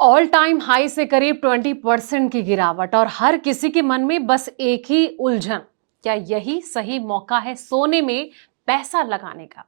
All time high से करीब 20% की गिरावट और हर किसी के मन में बस एक ही उलझन। क्या यही सही मौका है सोने में पैसा लगाने का?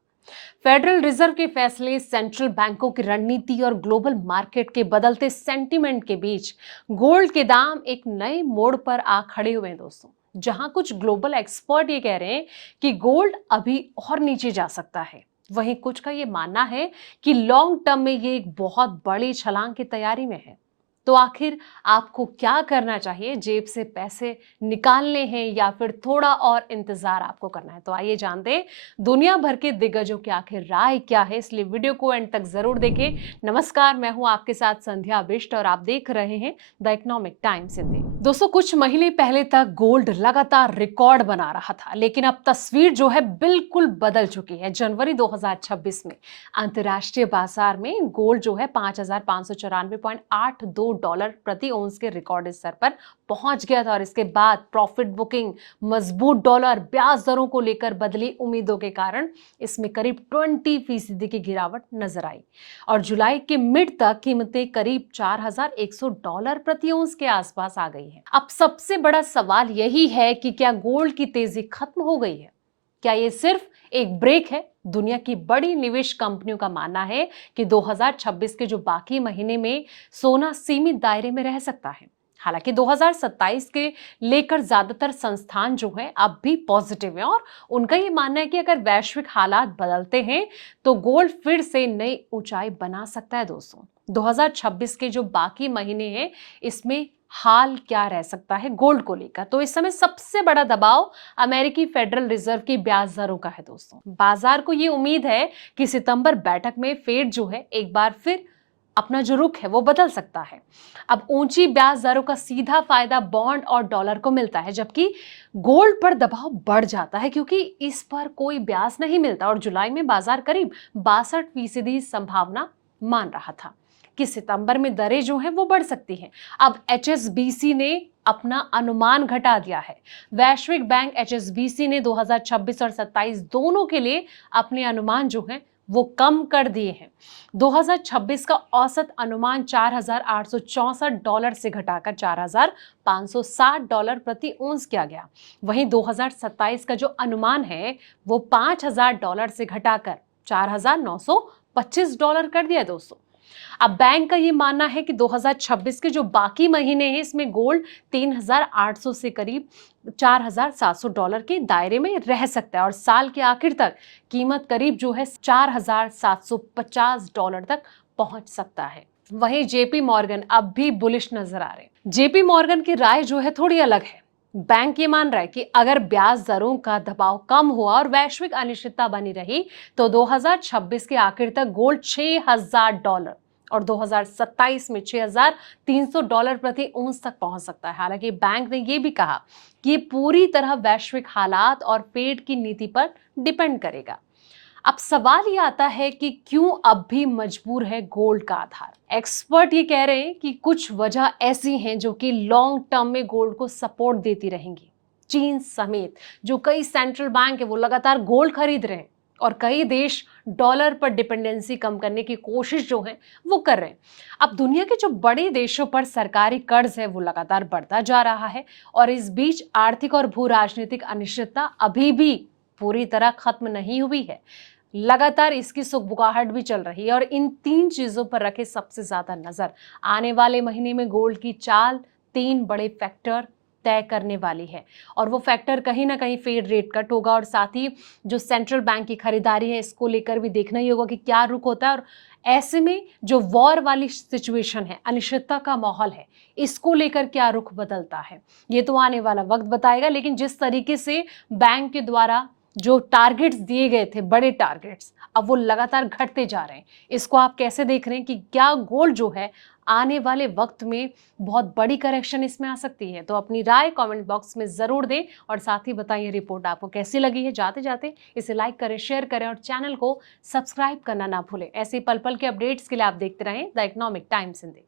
फेडरल रिजर्व के फैसले, सेंट्रल बैंकों की रणनीति और ग्लोबल मार्केट के बदलते सेंटीमेंट के बीच गोल्ड के दाम एक नए मोड़ पर आ खड़े हुए हैं दोस्तों। जहां कुछ ग्लोबल एक्सपर्ट ये कह रहे हैं कि गोल्ड अभी और नीचे जा सकता है, वहीं कुछ का ये मानना है कि लॉन्ग टर्म में ये एक बहुत बड़ी छलांग की तैयारी में है। तो आखिर आपको क्या करना चाहिए? जेब से पैसे निकालने हैं या फिर थोड़ा और इंतजार आपको करना है? तो आइए जानते हैं दुनिया भर के दिग्गजों की आखिर राय क्या है, इसलिए वीडियो को एंड तक जरूर देखें। नमस्कार, मैं हूं आपके साथ संध्या बिष्ट और आप देख रहे हैं द इकोनॉमिक टाइम्स हिंदी। दोस्तों, कुछ महीने पहले तक गोल्ड लगातार रिकॉर्ड बना रहा था, लेकिन अब तस्वीर जो है बिल्कुल बदल चुकी है। जनवरी 2026 में अंतर्राष्ट्रीय बाजार में गोल्ड जो है 5,594.82 डॉलर प्रति औंस के रिकॉर्ड स्तर पर पहुंच गया था और इसके बाद प्रॉफिट बुकिंग, मजबूत डॉलर, ब्याज दरों को लेकर बदली उम्मीदों के कारण इसमें करीब 20% की गिरावट नजर आई और जुलाई के मिड तक कीमतें करीब 4,100 डॉलर प्रति औंस के आसपास आ गई है। अब सबसे बड़ा सवाल यही है कि क्या गोल्ड की तेजी खत्म हो गई है? क्या ये सिर्फ एक ब्रेक है? दुनिया की बड़ी निवेश कंपनियों का मानना है कि 2026 के जो बाकी महीने में सोना सीमित दायरे में रह सकता है। हालांकि 2027 के लेकर ज्यादातर संस्थान जो है अब भी पॉजिटिव है और उनका ये मानना है कि अगर वैश्विक हालात बदलते हैं तो गोल्ड फिर से नई ऊंचाई बना सकता है। दोस्तों, 2026 के जो बाकी महीने हैं इसमें हाल क्या रह सकता है गोल्ड को लेकर? तो इस समय सबसे बड़ा दबाव अमेरिकी फेडरल रिजर्व की ब्याज दरों का है। दोस्तों, बाजार को ये उम्मीद है कि सितंबर बैठक में फेड जो है एक बार फिर अपना जो रुख है वो बदल सकता है। अब ऊंची ब्याज दरों का सीधा फायदा बॉन्ड और डॉलर को मिलता है, जबकि गोल्ड पर दबाव बढ़ जाता है क्योंकि इस पर कोई ब्याज नहीं मिलता और जुलाई में बाजार करीब 62% संभावना मान रहा था कि सितंबर में दरें जो हैं वो बढ़ सकती हैं। अब एचएसबीसी ने अपना अनुमान घटा दिया है। वैश्विक बैंक एचएसबीसी ने 2026 और 27 दोनों के लिए अपने अनुमान जो हैं वो कम कर दिए हैं। 2026 का औसत अनुमान 4,864 डॉलर से घटाकर 4,560 डॉलर प्रति औंस किया गया। वहीं 2027 का जो अनुमान है वो 5,000 डॉलर से घटाकर 4,925 डॉलर कर दिया दोस्तों। अब बैंक का ये मानना है कि 2026 के जो बाकी महीने हैं इसमें गोल्ड 3,800 से करीब 4,700 डॉलर के दायरे में रह सकता है और साल के आखिर तक कीमत करीब जो है 4,750 डॉलर तक पहुंच सकता है। वहीं जेपी मॉर्गन अब भी बुलिश नजर आ रहे हैं। जेपी मॉर्गन की राय जो है थोड़ी अलग है। बैंक ये मान रहा है कि अगर ब्याज दरों का दबाव कम हुआ और वैश्विक अनिश्चितता बनी रही तो 2026 के आखिर तक गोल्ड 6,000 डॉलर और 2027 में 6,300 डॉलर प्रति औंस तक पहुंच सकता है। हालांकि बैंक ने यह भी कहा कि ये पूरी तरह वैश्विक हालात और फेड की नीति पर डिपेंड करेगा। अब सवाल ये आता है कि क्यों अब भी मजबूर है गोल्ड का आधार? एक्सपर्ट ये कह रहे हैं कि कुछ वजह ऐसी हैं जो कि लॉन्ग टर्म में गोल्ड को सपोर्ट देती रहेंगी। चीन समेत जो कई सेंट्रल बैंक है वो लगातार गोल्ड खरीद रहे हैं और कई देश डॉलर पर डिपेंडेंसी कम करने की कोशिश जो है वो कर रहे हैं। अब दुनिया के जो बड़े देशों पर सरकारी कर्ज है वो लगातार बढ़ता जा रहा है और इस बीच आर्थिक और भू राजनीतिक अनिश्चितता अभी भी पूरी तरह खत्म नहीं हुई है। लगातार इसकी सुगबुगाहट भी चल रही है और इन तीन चीजों पर रखे सबसे ज्यादा नजर आने वाले महीने में गोल्ड की चाल तीन बड़े फैक्टर तय करने वाली है और वो फैक्टर कहीं ना कहीं फेड रेट कट होगा और साथ ही जो सेंट्रल बैंक की खरीदारी है इसको लेकर भी देखना ही होगा कि क्या रुख होता है। और ऐसे में जो वॉर वाली सिचुएशन है, अनिश्चितता का माहौल है, इसको लेकर क्या रुख बदलता है ये तो आने वाला वक्त बताएगा। लेकिन जिस तरीके से बैंक के द्वारा जो टारगेट्स दिए गए थे, बड़े टारगेट्स, अब वो लगातार घटते जा रहे हैं। इसको आप कैसे देख रहे हैं कि क्या गोल्ड जो है आने वाले वक्त में बहुत बड़ी करेक्शन इसमें आ सकती है? तो अपनी राय कमेंट बॉक्स में जरूर दें और साथ ही बताइए रिपोर्ट आपको कैसी लगी है। जाते जाते इसे लाइक करें, शेयर करें और चैनल को सब्सक्राइब करना ना भूलें। ऐसे पल पल के अपडेट्स के लिए आप देखते रहें द इकोनॉमिक टाइम्स हिंदी।